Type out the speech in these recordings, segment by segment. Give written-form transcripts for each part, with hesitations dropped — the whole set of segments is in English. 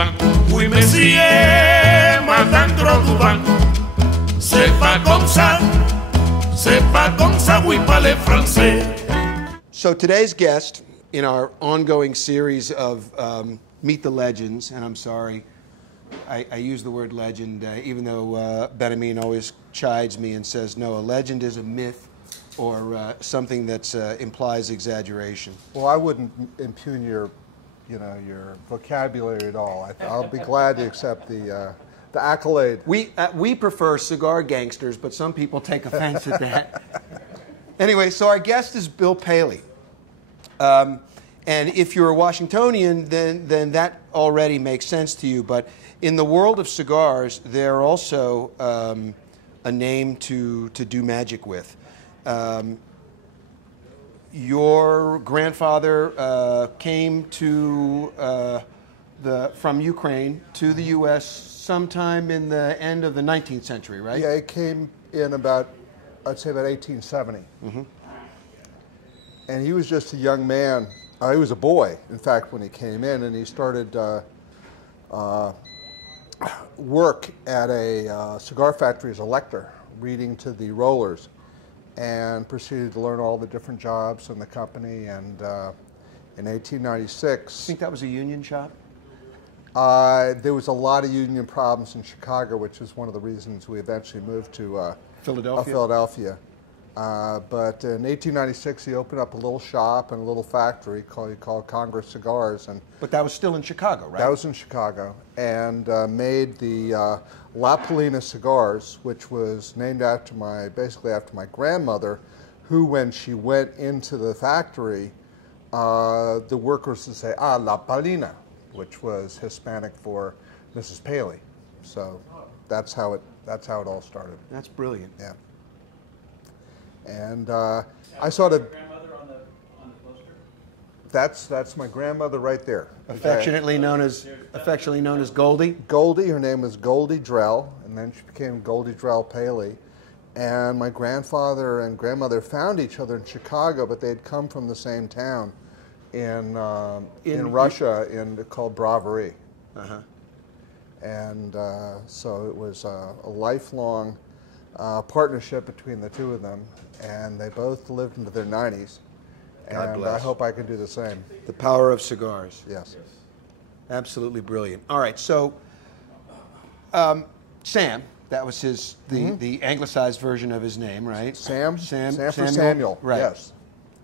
Cuban. Oui, monsieur, malandro Cuban. C'est pas comme ça, oui, parler français. So today's guest in our ongoing series of Meet the Legends, and I'm sorry, I use the word legend, even though Benjamin always chides me and says, no, a legend is a myth or something that implies exaggeration. Well, I wouldn't impugn your vocabulary at all. I'll be glad to accept the accolade. We prefer cigar gangsters, but some people take offense at that. Anyway, so our guest is Bill Paley. And if you're a Washingtonian, then that already makes sense to you. But in the world of cigars, they're also a name to do magic with. Your grandfather came to from Ukraine to the U.S. sometime in the end of the 19th century, right? Yeah, it came in about, I'd say about 1870. Mm-hmm. And he was just a young man. He was a boy, in fact, when he came in, and he started work at a cigar factory as a lector, reading to the rollers, and proceeded to learn all the different jobs in the company. And in 1896... You think that was a union shop? There was a lot of union problems in Chicago, which is one of the reasons we eventually moved to Philadelphia. But in 1896, he opened up a little shop and a little factory called Congress Cigars. But that was still in Chicago, right? That was in Chicago, and made the La Palina cigars, which was named after basically after my grandmother, who, when she went into the factory, the workers would say, "Ah, La Palina," which was Hispanic for Mrs. Paley. So that's how it all started. That's brilliant. Yeah. And I sort of. Grandmother on the poster? That's my grandmother right there. Affectionately known as Goldie. Goldie. Her name was Goldie Drell, and then she became Goldie Drell Paley. And my grandfather and grandmother found each other in Chicago, but they had come from the same town in Russia, called Bravary. Uh-huh. And so it was a lifelong partnership between the two of them, and they both lived into their 90s. God and bless. I hope I can do the same. The power of cigars. Yes. Absolutely brilliant. All right, so Sam, that was the anglicized version of his name, right? Sam for Samuel? Samuel. Right. Yes.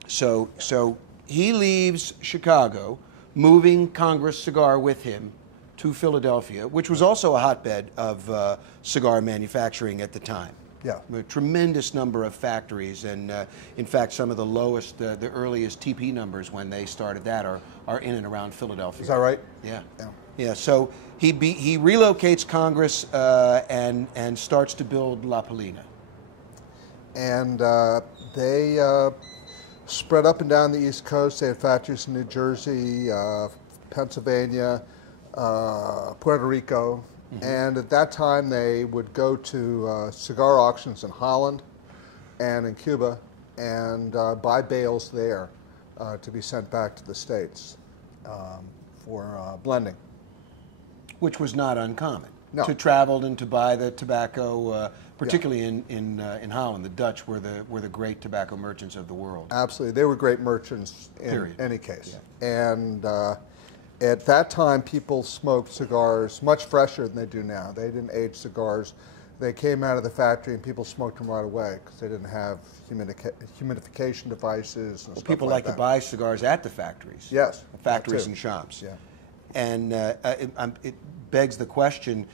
So he leaves Chicago, moving Congress Cigar with him to Philadelphia, which was also a hotbed of cigar manufacturing at the time. Yeah. A tremendous number of factories, and in fact, some of the lowest, the earliest TP numbers when they started that are in and around Philadelphia. Is that right? Yeah. Yeah. Yeah. So he relocates Congress and starts to build La Palina. And they spread up and down the East Coast. They had factories in New Jersey, Pennsylvania, Puerto Rico. Mm-hmm. And at that time, they would go to cigar auctions in Holland and in Cuba and buy bales there to be sent back to the States for blending. Which was not uncommon. No. To travel and to buy the tobacco, particularly in Holland. The Dutch were the great tobacco merchants of the world. Absolutely. They were great merchants in any case. Yeah. And at that time, people smoked cigars much fresher than they do now. They didn't age cigars. They came out of the factory and people smoked them right away because they didn't have humidification devices and stuff People like like to buy cigars at the factories. Yes. Factories and shops. Yeah. And it begs the question,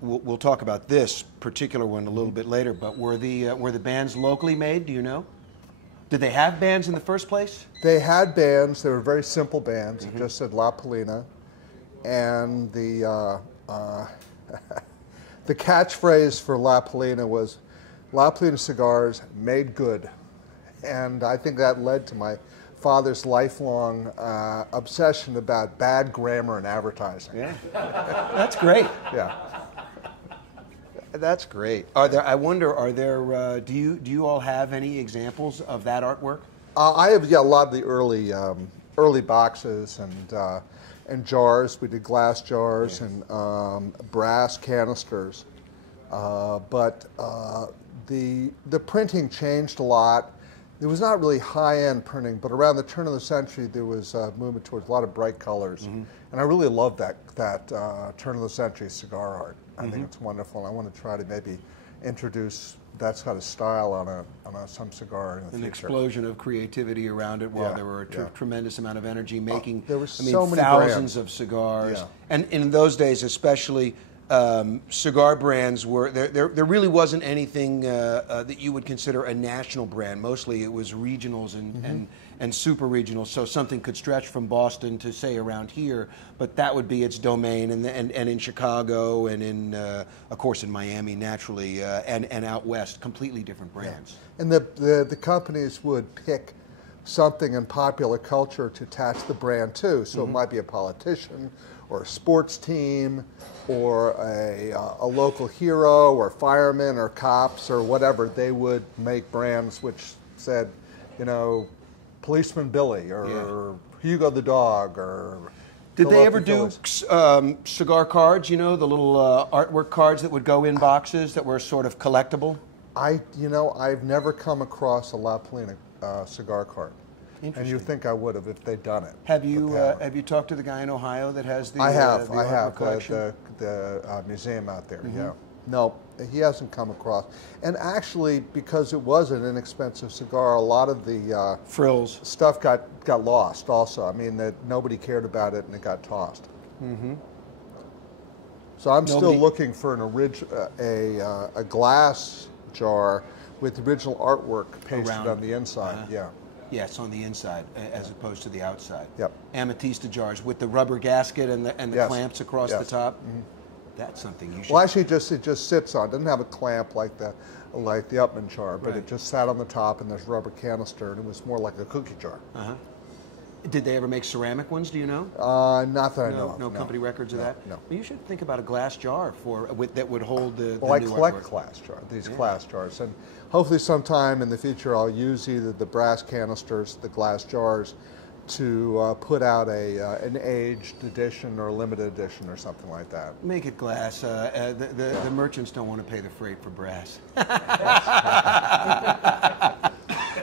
we'll talk about this particular one a little bit later, but were the bands locally made, do you know? Did they have bands in the first place? They had bands. They were very simple bands. It just said La Palina. And the the catchphrase for La Palina was, La Palina cigars made good. And I think that led to my father's lifelong obsession about bad grammar in advertising. Yeah, that's great. Yeah. That's great. I wonder, do you all have any examples of that artwork? I have, a lot of the early boxes, and and jars. We did glass jars and brass canisters. But the printing changed a lot. It was not really high-end printing, but around the turn of the century, there was a movement towards a lot of bright colors. And I really love that turn of the century cigar art. I think it's wonderful, and I want to try to maybe introduce that kind of style on some cigar in the future. An explosion of creativity around it while there were a tremendous amount of energy making there were so many thousands brands. of cigars. Yeah. And in those days especially, cigar brands were, there really wasn't anything that you would consider a national brand. Mostly it was regionals and super regionals, so something could stretch from Boston to, say, around here, but that would be its domain, and in Chicago and in, of course, in Miami, naturally, and out west, completely different brands. Yeah. And the companies would pick something in popular culture to attach the brand to, so it might be a politician, or a sports team, or a local hero, or firemen, or cops, or whatever. They would make brands which said, you know, Policeman Billy, or Hugo the dog, or... Did they ever do cigar cards, you know, the little artwork cards that would go in boxes that were sort of collectible? I've never come across a La Palina cigar card. And you think I would have if they'd done it. Have you talked to the guy in Ohio that has the I have collection? the museum out there, yeah. No, he hasn't come across. And actually, because it was an inexpensive cigar, a lot of the frills stuff got lost also. I mean, that nobody cared about it and it got tossed. So I'm still looking for a glass jar with original artwork pasted on the inside. Yes, on the inside as opposed to the outside. Yep. Amethysta jars with the rubber gasket and the clamps across the top. That's something you should. Well, actually, it just sits on. It doesn't have a clamp like the Upman jar, but it just sat on the top, and there's a rubber canister, and it was more like a cookie jar. Did they ever make ceramic ones? Do you know? Not that I know of. No company records of that. No. Well, you should think about a glass jar that would hold the. Well, I new collect artwork. glass jars. These glass jars, and hopefully sometime in the future I'll use either the brass canisters, the glass jars, to put out an aged edition or a limited edition or something like that. Make it glass. The merchants don't want to pay the freight for brass.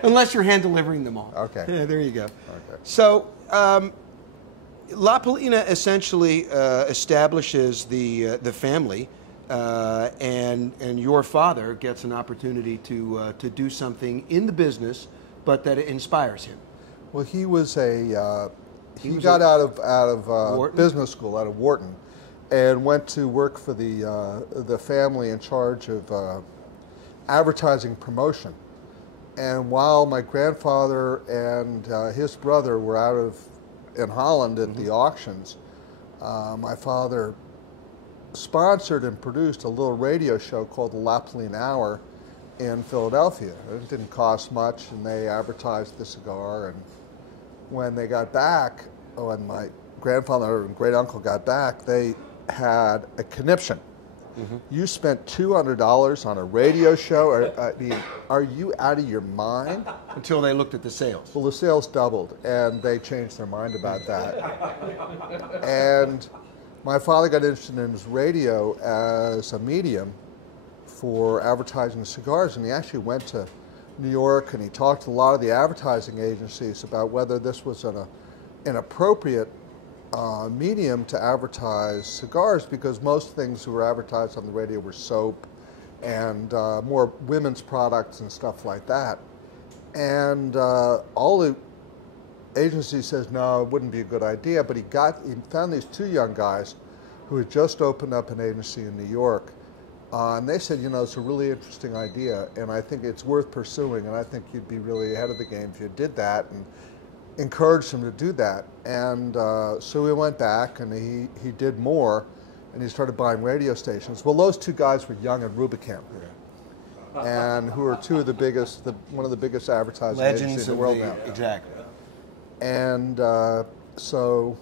Unless you're hand delivering them all. Okay. Yeah, there you go. Okay. So, La Palina essentially establishes the family, and your father gets an opportunity to do something in the business, but that it inspires him. Well, he was he got out of business school, out of Wharton, and went to work for the family in charge of advertising promotion. And while my grandfather and his brother were out in Holland at the auctions, my father sponsored and produced a little radio show called the La Palina Hour in Philadelphia. It didn't cost much, and they advertised the cigar. And when they got back, when my grandfather and great uncle got back, they had a conniption. You spent $200 on a radio show? I mean, are you out of your mind? Until they looked at the sales. Well, the sales doubled, and they changed their mind about that. And my father got interested in his radio as a medium for advertising cigars, and he actually went to New York, and he talked to a lot of the advertising agencies about whether this was an appropriate medium to advertise cigars, because most things that were advertised on the radio were soap and more women's products and stuff like that. And all the agency says, no, it wouldn't be a good idea, but he found these two young guys who had just opened up an agency in New York. And they said, you know, it's a really interesting idea, and I think it's worth pursuing, and I think you'd be really ahead of the game if you did that, and encouraged him to do that. And so we went back, and he did more, and he started buying radio stations. Well, those two guys were Young and Rubicam, and who are two of the biggest, one of the biggest advertising agencies in the world now. Exactly. And so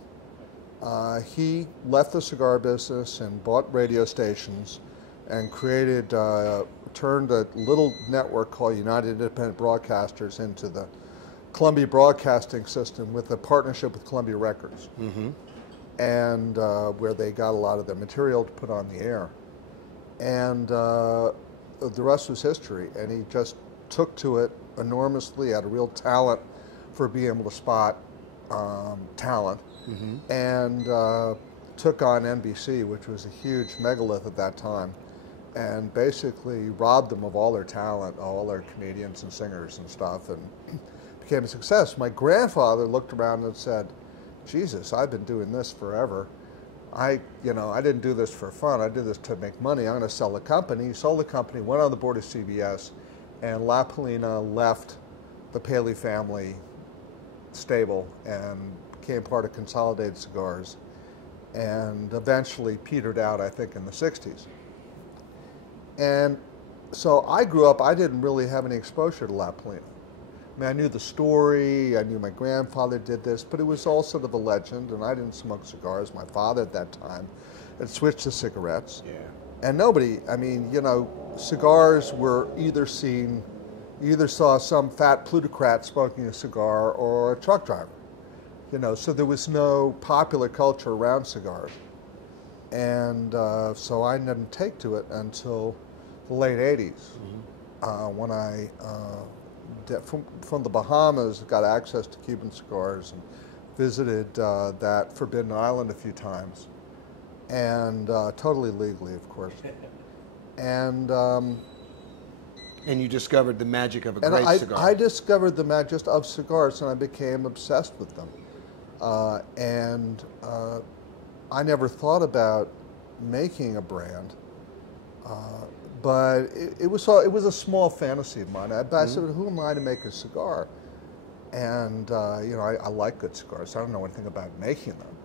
he left the cigar business and bought radio stations and turned a little network called United Independent Broadcasters into the Columbia Broadcasting System with a partnership with Columbia Records. and where they got a lot of their material to put on the air. And the rest was history. And he just took to it enormously, had a real talent for being able to spot talent, and took on NBC, which was a huge megalith at that time, and basically robbed them of all their talent, all their comedians and singers and stuff, and became a success. My grandfather looked around and said, Jesus, I've been doing this forever. I didn't do this for fun. I did this to make money. I'm going to sell the company. He sold the company, went on the board of CBS, and La Palina left the Paley family stable and became part of Consolidated Cigars, and eventually petered out, I think, in the 60s. And so I grew up, I didn't really have any exposure to La Palina. I mean, I knew the story, I knew my grandfather did this, but it was all sort of a legend, and I didn't smoke cigars. My father at that time had switched to cigarettes. Yeah. And nobody, I mean, you know, cigars were either seen, you either saw some fat plutocrat smoking a cigar or a truck driver. You know, so there was no popular culture around cigars. And so I didn't take to it until the late 80s, when I, from the Bahamas, got access to Cuban cigars and visited that Forbidden Island a few times, and totally legally, of course. And you discovered the magic of a great cigar. I discovered the magic of cigars, and I became obsessed with them. I never thought about making a brand, but it was a small fantasy of mine. I said, who am I to make a cigar? And you know, I like good cigars. I don't know anything about making them.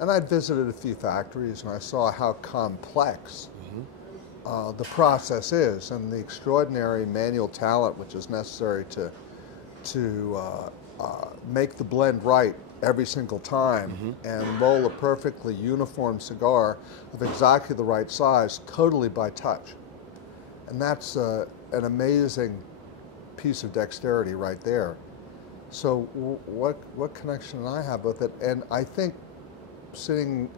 And I visited a few factories, and I saw how complex the process is, and the extraordinary manual talent which is necessary to make the blend right every single time and roll a perfectly uniform cigar of exactly the right size, totally by touch. And that's an amazing piece of dexterity right there. So what connection did I have with it? And I think sitting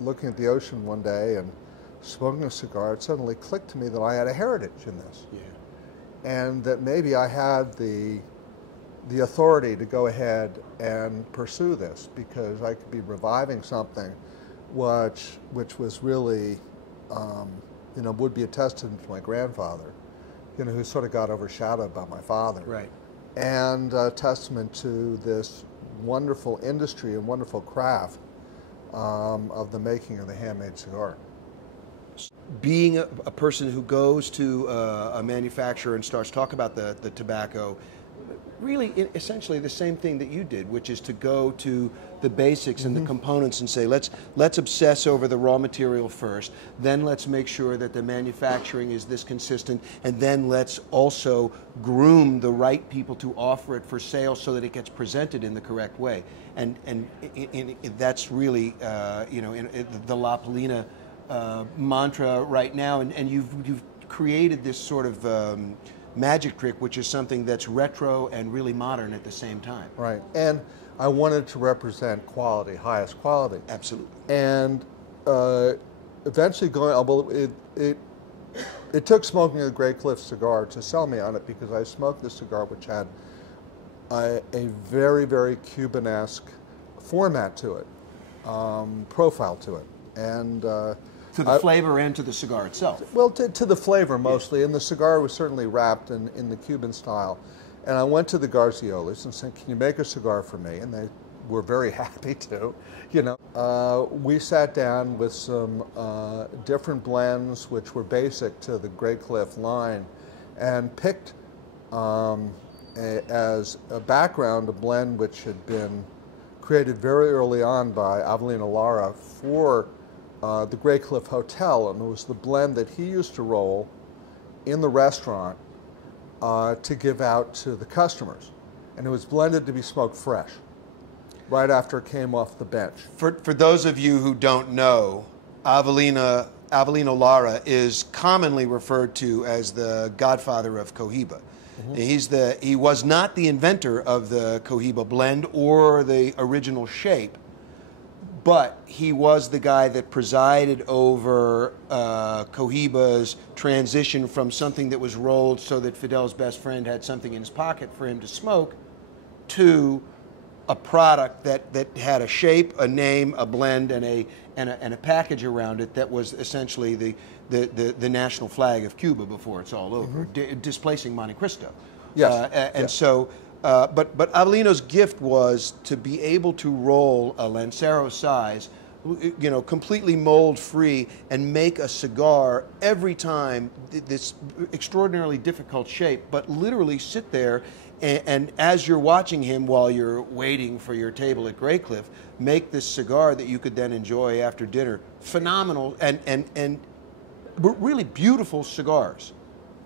looking at the ocean one day and smoking a cigar, it suddenly clicked to me that I had a heritage in this. Yeah. And that maybe I had the authority to go ahead and pursue this, because I could be reviving something which was really, you know, would be a testament to my grandfather, you know, who sort of got overshadowed by my father. Right. And a testament to this wonderful industry and wonderful craft of the making of the handmade cigar. Being a person who goes to a manufacturer and starts talking about the tobacco, really essentially the same thing that you did, which is to go to the basics and the components and say, let's obsess over the raw material first, then let's make sure that the manufacturing is this consistent, and then let's also groom the right people to offer it for sale so that it gets presented in the correct way. And that's really, you know, the La Palina mantra right now, and you've created this sort of magic trick, which is something that's retro and really modern at the same time. Right, and I wanted to represent quality, highest quality. Absolutely. And eventually going, well, it took smoking a Grey Cliff cigar to sell me on it, because I smoked this cigar which had a very, very Cuban-esque format to it, profile to it. And to the flavor and to the cigar itself. Well, to the flavor mostly, and the cigar was certainly wrapped in the Cuban style. And I went to the Garciolis and said, can you make a cigar for me? And they were very happy to, you know. We sat down with some different blends which were basic to the Grey Cliff line, and picked as a background a blend which had been created very early on by Avelino Lara for the Grey Cliff Hotel, and it was the blend that he used to roll in the restaurant to give out to the customers. And it was blended to be smoked fresh, right after it came off the bench. For those of you who don't know, Avelino Lara is commonly referred to as the godfather of Cohiba. He was not the inventor of the Cohiba blend or the original shape, but he was the guy that presided over Cohiba's transition from something that was rolled so that Fidel's best friend had something in his pocket for him to smoke to a product that had a shape, a name, a blend, and a package around it that was essentially the national flag of Cuba before it's all over, displacing Monte Cristo. Yes. So, but Avelino's gift was to be able to roll a Lancero size, you know, completely mold free, and make a cigar every time, this extraordinarily difficult shape, but literally sit there and as you're watching him while you're waiting for your table at Graycliff, make this cigar that you could then enjoy after dinner. Phenomenal and really beautiful cigars.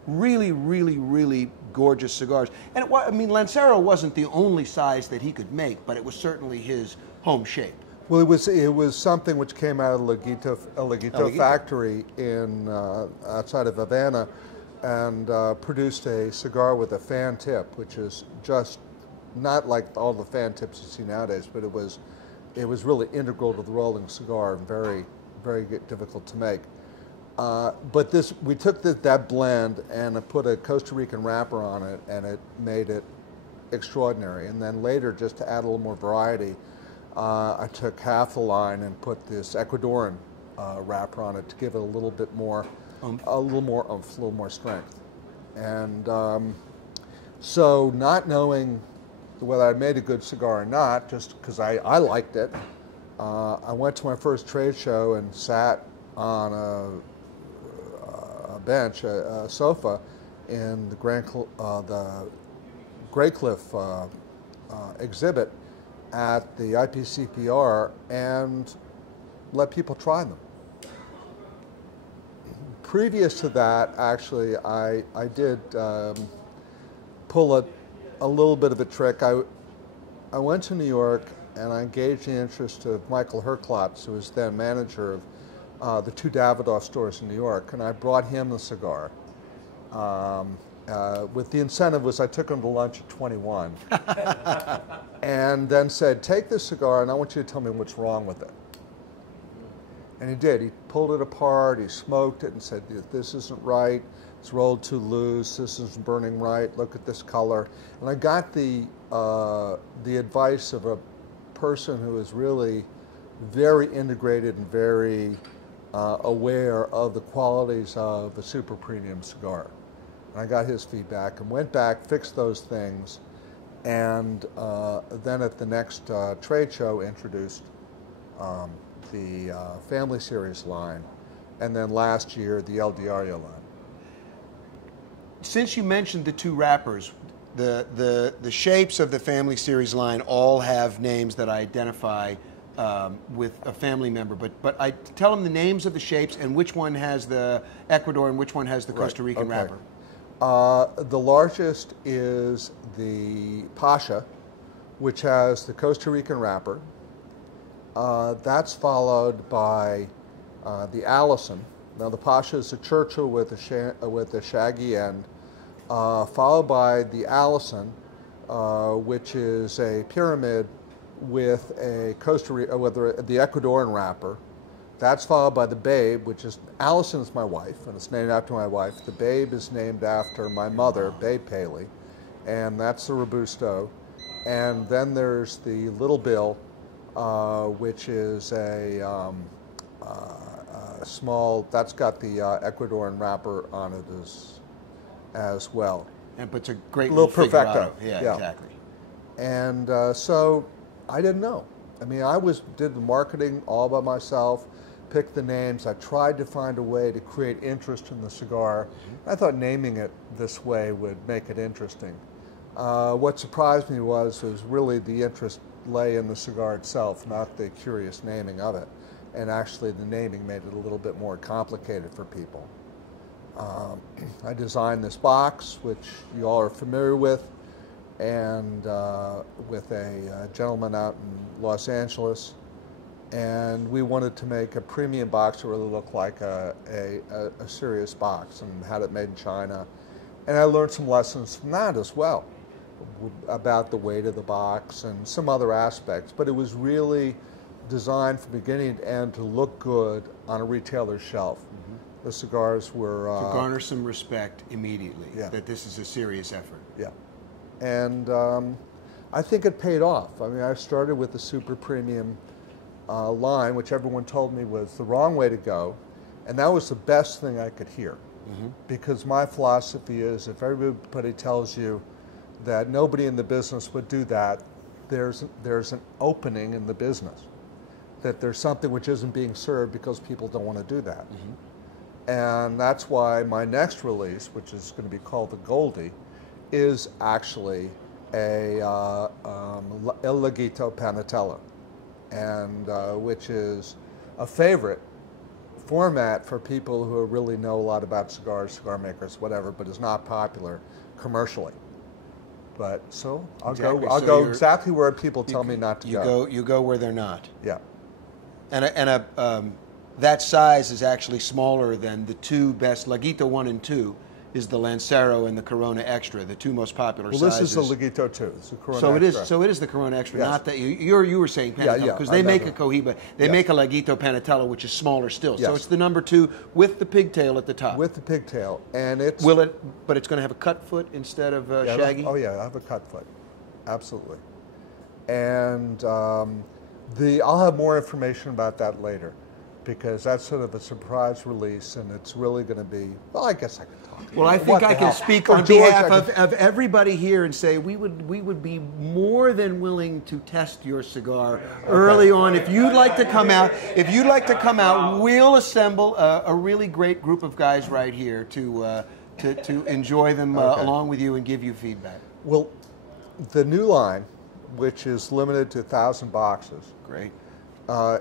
Really, really, really gorgeous cigars. And I mean, Lancero wasn't the only size that he could make, but it was certainly his home shape. Well, it was something which came out of Laguito factory in outside of Havana, and produced a cigar with a fan tip, which is just not like all the fan tips you see nowadays, but it was really integral to the rolling cigar and very, very difficult to make. But we took that blend and put a Costa Rican wrapper on it, and it made it extraordinary. And then later, just to add a little more variety, I took half the line and put this Ecuadorian wrapper on it to give it a little bit more, a little more oomph, a little more strength. And so, not knowing whether I made a good cigar or not, just because I liked it, I went to my first trade show and sat on a bench, a sofa, in the Graycliff exhibit at the IPCPR, and let people try them. Previous to that, actually, I did pull a little bit of a trick. I went to New York and I engaged the interest of Michael Herklotz, who was then manager of the two Davidoff stores in New York, and I brought him the cigar. With the incentive was I took him to lunch at 21 and then said, take this cigar and I want you to tell me what's wrong with it. And he did. He pulled it apart, he smoked it and said, this isn't right, it's rolled too loose, this isn't burning right, look at this color. And I got the advice of a person who is really very integrated and very aware of the qualities of a super premium cigar. And I got his feedback and went back, fixed those things, and then at the next trade show introduced the Family Series line, and then last year the El Diario line. Since you mentioned the two wrappers, the shapes of the Family Series line all have names that I identify with a family member, but I tell them the names of the shapes and which one has the Ecuador and which one has the Costa Rican wrapper. The largest is the Pasha, which has the Costa Rican wrapper. That's followed by the Allison. Now the Pasha is a Churchill with a shaggy end, followed by the Allison, which is a pyramid with a with the Ecuadorian wrapper. That's followed by the Babe, which is, Allison is my wife, and it's named after my wife. The Babe is named after my mother, Babe Paley, and that's the Robusto. And then there's the Little Bill, which is a small, that's got the Ecuadorian wrapper on it as well. And puts a great little perfecto. Yeah, exactly. And so I didn't know. I mean, did the marketing all by myself, picked the names. I tried to find a way to create interest in the cigar. I thought naming it this way would make it interesting. What surprised me was really the interest lay in the cigar itself, not the curious naming of it. And actually the naming made it a little bit more complicated for people. I designed this box, which you all are familiar with, and with a gentleman out in Los Angeles. And we wanted to make a premium box that really looked like a serious box, and had it made in China. And I learned some lessons from that as well, about the weight of the box and some other aspects. But it was really designed from beginning to end to look good on a retailer's shelf. The cigars were... to garner some respect immediately, Yeah. that this is a serious effort. Yeah. And I think it paid off. I mean, I started with the super premium line, which everyone told me was the wrong way to go, and that was the best thing I could hear. Because my philosophy is, if everybody tells you that nobody in the business would do that, there's an opening in the business, that there's something which isn't being served because people don't want to do that. And that's why my next release, which is going to be called the Goldie, is actually a Il Laghito Panatella, and which is a favorite format for people who really know a lot about cigars, cigar makers, whatever, but is not popular commercially. But so I'll go exactly where people tell me not to go. You go where they're not. Yeah. And that size is actually smaller than the two best. Laghito 1 and 2 is the Lancero and the Corona Extra, the two most popular Well, sizes. this is the Laghito 2. This is the Corona So Extra. it is the Corona Extra, Yes. not that you were saying Panatella, because they make a Cohiba, they make a Laghito Panatella, which is smaller still. So Yes. it's the number 2 with the pigtail at the top. With the pigtail, and it's But it's going to have a cut foot instead of shaggy. Oh yeah, I have a cut foot, absolutely. And I'll have more information about that later, because that's sort of a surprise release, and it's really going to be. Well, I guess I can talk. Well, I think I can speak on behalf of everybody here and say we would be more than willing to test your cigar early on. If you'd like to come out, we'll assemble a really great group of guys right here to enjoy them along with you and give you feedback. Well, the new line, which is limited to 1,000 boxes, Great.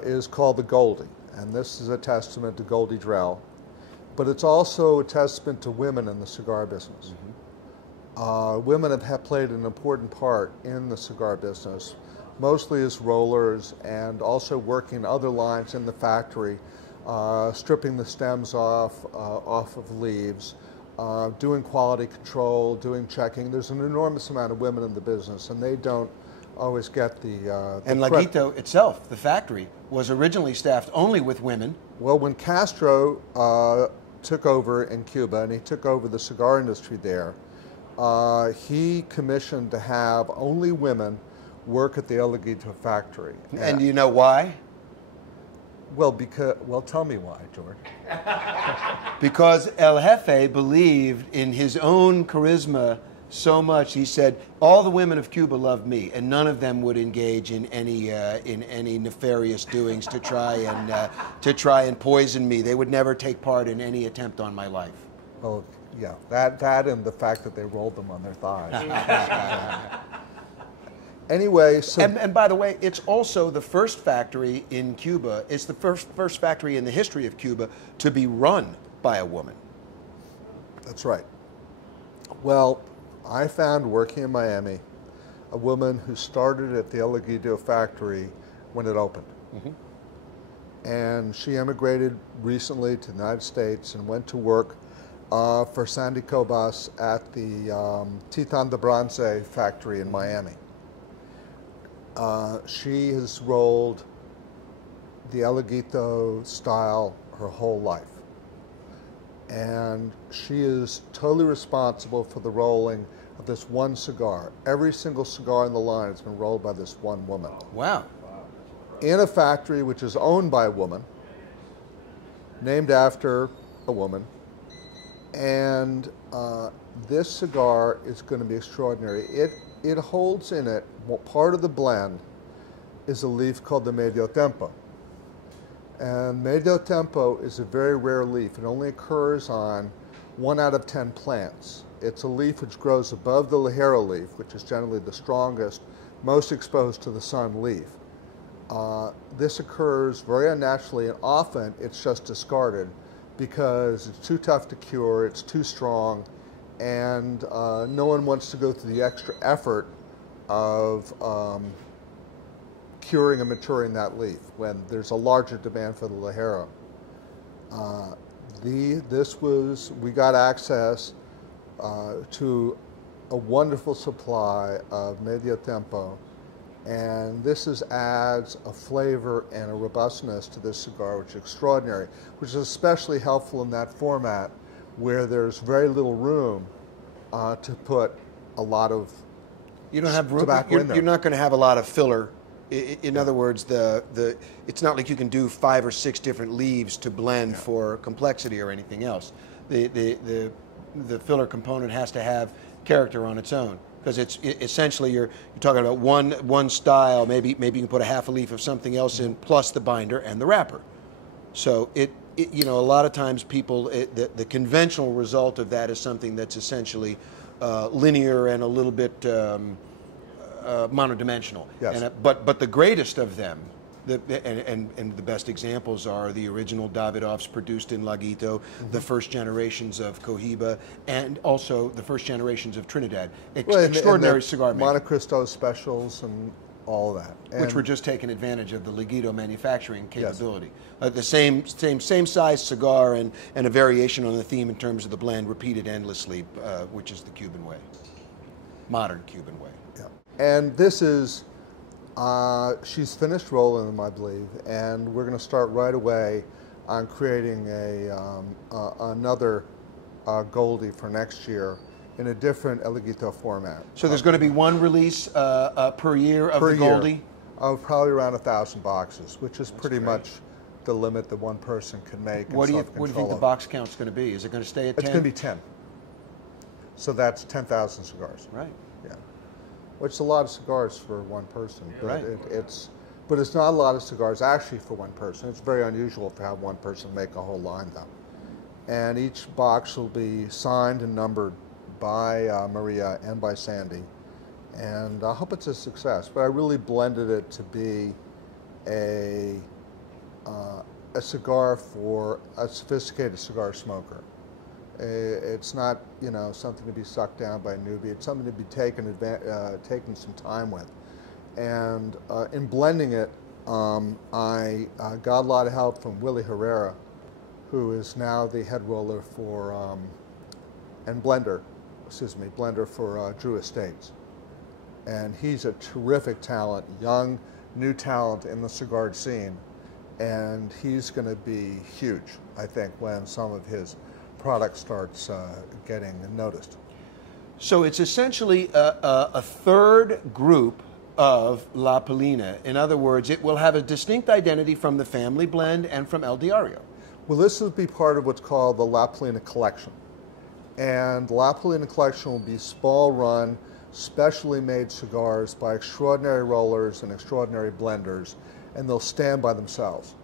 Is called the Goldie, and this is a testament to Goldie Drell. But it's also a testament to women in the cigar business. Women have played an important part in the cigar business, mostly as rollers and also working other lines in the factory, stripping the stems off of leaves, doing quality control, doing checking. There's an enormous amount of women in the business, and they don't always get the And credit. Laghito itself, the factory, was originally staffed only with women. Well, when Castro took over in Cuba, and he took over the cigar industry there, he commissioned to have only women work at the El Laghito factory. And do you know why? Well, tell me why, George. Because El Jefe believed in his own charisma so much, he said, all the women of Cuba love me, and none of them would engage in any nefarious doings to try and poison me. They would never take part in any attempt on my life. Well, yeah, that and the fact that they rolled them on their thighs. Anyway, so and by the way, it's also the first factory in Cuba. It's the first factory in the history of Cuba to be run by a woman. That's right. Well, I found working in Miami a woman who started at the El Laghito factory when it opened. And she emigrated recently to the United States and went to work for Sandy Cobas at the Titan de Bronce factory in Miami. She has rolled the El Laghito style her whole life. And she is totally responsible for the rolling of this one cigar. Every single cigar in the line has been rolled by this one woman. Wow. In a factory which is owned by a woman, named after a woman, and this cigar is going to be extraordinary. It holds in it, part of the blend is a leaf called the Medio Tempo. And Medio Tempo is a very rare leaf. It only occurs on 1 out of 10 plants. It's a leaf which grows above the Ligero leaf, which is generally the strongest, most exposed to the sun leaf. This occurs very unnaturally, and often it's just discarded because it's too tough to cure, it's too strong, and no one wants to go through the extra effort of curing and maturing that leaf when there's a larger demand for the Ligero. We got access to a wonderful supply of Medio Tempo, And this adds a flavor and a robustness to this cigar, which is extraordinary, which is especially helpful in that format where there's very little room to put a lot of You don't have room. tobacco in there. You're not going to have a lot of filler. In other words, it's not like you can do 5 or 6 different leaves to blend for complexity or anything else. The filler component has to have character on its own, because essentially you're talking about one style. Maybe you can put a half a leaf of something else in, plus the binder and the wrapper. So a lot of times people the conventional result of that is something that's essentially linear and a little bit monodimensional. Yes. But the greatest of them, and the best examples are the original Davidoffs produced in Laguito, the first generations of Cohiba, and also the first generations of Trinidad. Extraordinary cigar making. Monte Cristo specials and all of that. Which were just taking advantage of the Laguito manufacturing capability. The same size cigar and a variation on the theme in terms of the blend repeated endlessly, which is the Cuban way, modern Cuban way. Yeah. And this is, she's finished rolling them, I believe, and we're going to start right away on creating another Goldie for next year in a different El Laguito format. So there's going to be one release per year of the Goldie? Of probably around 1,000 boxes, which is pretty much the limit that one person can make. What do you think the box count's going to be? Is it going to stay at 10? It's going to be 10. So that's 10,000 cigars. Right. Yeah. Which is a lot of cigars for one person. But Right. But it's not a lot of cigars actually for one person. It's very unusual to have one person make a whole line, though. And each box will be signed and numbered by Maria and by Sandy. And I hope it's a success. But I really blended it to be a cigar for a sophisticated cigar smoker. It's not, something to be sucked down by a newbie. It's something to be taken some time with. And in blending it, I got a lot of help from Willie Herrera, who is now the head roller for and blender for Drew Estates. And he's a terrific talent, young, new talent in the cigar scene. And he's going to be huge, I think, when some of his product starts getting noticed. So it's essentially a third group of La Palina. In other words, it will have a distinct identity from the family blend and from El Diario. Well, this will be part of what's called the La Palina Collection. And the La Palina Collection will be small run, specially made cigars by extraordinary rollers and extraordinary blenders, and they'll stand by themselves.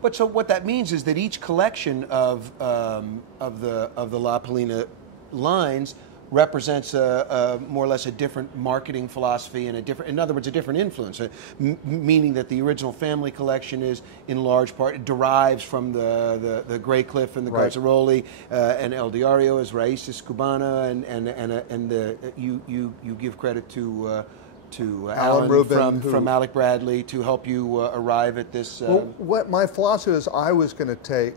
But so what that means is that each collection of the La Palina lines represents more or less a different marketing philosophy and in other words, a different influence. Meaning that the original family collection is, in large part, it derives from the Grey Cliff and the Garzaroli, and El Diario is Raíces Cubana, and you give credit to Alan Rubin, from Alec Bradley to help you arrive at this. Well, what my philosophy is, I was going to take,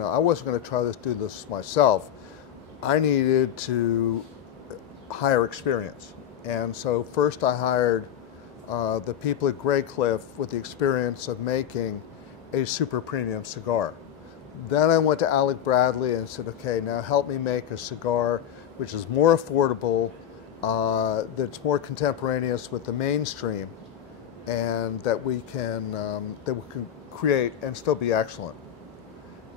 I wasn't going to do this myself. I needed to hire experience. And so first I hired the people at Grey Cliff with the experience of making a super premium cigar. Then I went to Alec Bradley and said, okay, now help me make a cigar which is more affordable, that's more contemporaneous with the mainstream, and that we can create and still be excellent.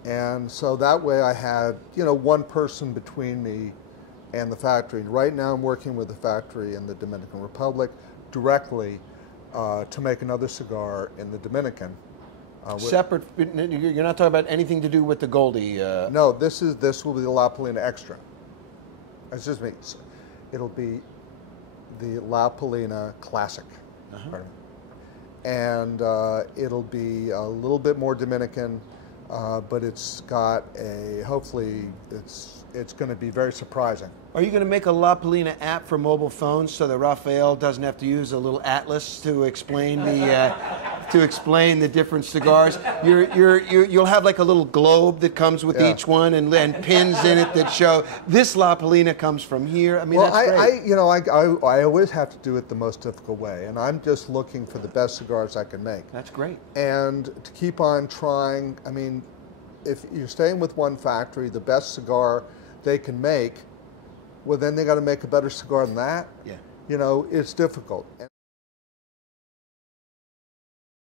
And so that way I had, one person between me and the factory. Right now I'm working with the factory in the Dominican Republic directly to make another cigar in the Dominican. Separate, you're not talking about anything to do with the Goldie? No, this will be the La Palina Extra. Excuse me, it'll be the La Palina Classic. Pardon me. And it'll be a little bit more Dominican, but it's got hopefully it's going to be very surprising. Are you going to make a La Palina app for mobile phones so that Rafael doesn't have to use a little atlas to explain the to explain the different cigars. You'll have like a little globe that comes with each one, and pins in it that show this La Palina comes from here. I mean, well, that's great. I always have to do it the most difficult way, and I'm just looking for the best cigars I can make. That's great. And to keep on trying, I mean, if you're staying with one factory, the best cigar they can make, well, then they got to make a better cigar than that. Yeah. You know, it's difficult.